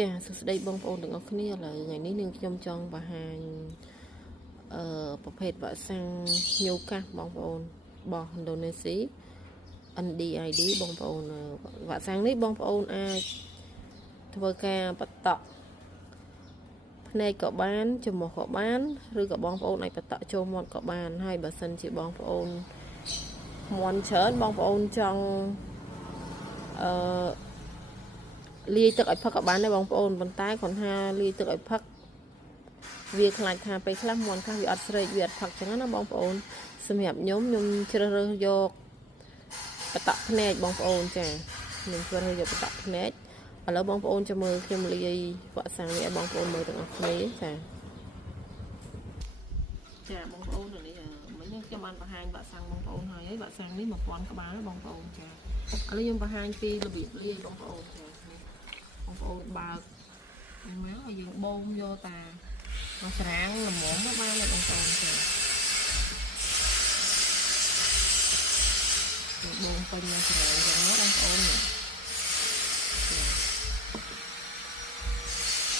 ចាសួស្តីបងប្អូនទាំងអស់គ្នាឥឡូវថ្ងៃនេះនាងខ្ញុំចង់បង្ហាញប្រភេទវ៉ាក់សាំងញូកាសបងប្អូនរបស់ឥណ្ឌូនេស៊ី NDID បងប្អូនវ៉ាក់សាំងនេះបងប្អូនអាចធ្វើការបតក់ភ្នែកក៏បានច្រមុះក៏បានឬក៏បងប្អូនអាចបតក់ចូលមាត់ក៏បានហើយបើសិនជាបងប្អូនមាន់ច្រើនបងប្អូនចង់លាយទឹកឲ្យផឹកក៏បានដែរបងប្អូនប៉ុន្តែគាត់ថាលាយទឹកឲ្យផឹកវាខ្លាចថាពេលខ្លះមាន់ខ្លះវាអត់ស្រេកវាអត់ផឹកចឹងណាបងប្អូនសម្រាប់ខ្ញុំជ្រើសរើសយកបតក់ភ្នែកបងប្អូនចាខ្ញុំជ្រើសរើសយកបតក់ភ្នែកឥឡូវបងប្អូនចាំមើលខ្ញុំលាយវ៉ាក់សាំងនេះឲ្យបងប្អូនមើលទាំងអស់គ្នាចាបងប្អូននេះមិញខ្ញុំបានបង្ហាញវ៉ាក់សាំងបងប្អូនហើយវ៉ាក់សាំងនេះ1000ក្បាលបងប្អូនចាឥឡូវខ្ញុំបង្ហាញពីរបៀបលាយបងប្អូនចាបងប្អូនបើកមកឲ្យយើងបូមយកតាមកស្រាងល្មមមកបានទេបងប្អូនចាបូមពេញមកស្រាងចឹងណាបងប្អូនប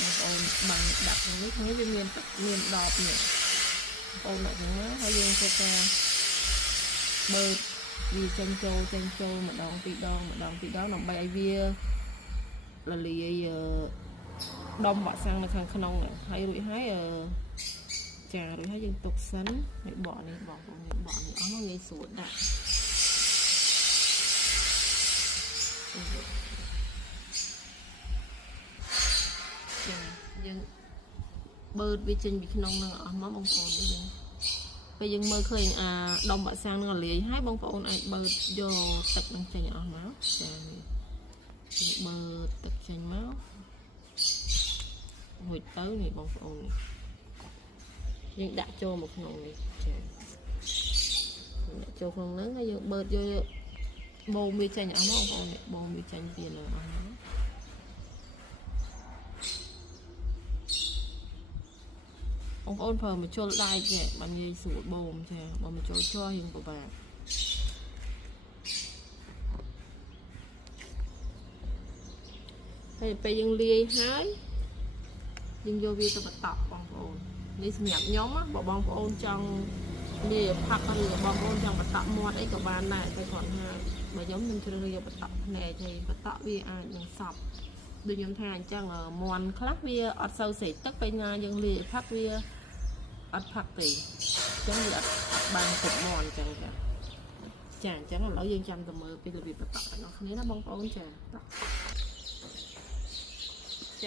ងប្អូនបានដាក់នេះវាមានទឹកមានដបនេះបងប្អូនដាក់ហ្នឹងហើយយើងធ្វើការបើកវាចេញចូលម្ដងពីរដងដើម្បីឲ្យវារលាយដុំវ៉ាក់សាំងនៅខាងក្នុងហ្នឹងហើយរួចហើយចារួចហើយយើងទុកសិនហើយបកនេះបងប្អូនយើងបកនេះអស់មកងាយស្រួលដាក់ចាយើងបើកវាចេញពីក្នុងហ្នឹងអស់មកបងប្អូនយើងពេលយើងមើលឃើញដុំវ៉ាក់សាំងនឹងរលាយហើយបងប្អូនអាចបើកយកទឹកនឹងចេញអស់មកចានេះបើកទឹកចេញមករួចទៅនេះបងប្អូនយើងដាក់ចូលមកក្នុងនេះចាដាក់ចូលក្នុងហ្នឹងហើយយើងបើកយកបូមវាចេញអស់មកបងប្អូនបូមវាចេញពីលើអស់មកបងប្អូនប្រើមកជុលដែកចេះបាននិយាយស្រួលបូមចាបើមកជុលជ័រយើងពិបាកហើយពេលយើងលាយហើយយើងយកវាទៅបតក់បងប្អូននេះសម្រាប់ខ្ញុំបើបងប្អូនចង់លាយផាក់ឬបងប្អូនចង់បតក់មាត់អីក៏បានដែរតែគាត់ថាបើខ្ញុំជ្រើសរើសយកបតក់ភ្នែកហើយបតក់វាអាចនឹងសប់ដូចខ្ញុំថាអញ្ចឹងមាន់ខ្លះវាអត់សូវស្រេកទឹកពេលណាយើងលាយផាក់វាអត់ផាក់ទេអញ្ចឹងវាអត់បានទឹកមាន់អញ្ចឹងចាអញ្ចឹងឥឡូវយើងចាំទៅមើលពីរបៀបបតក់ទាំងអស់គ្នាណាបងប្អូនចា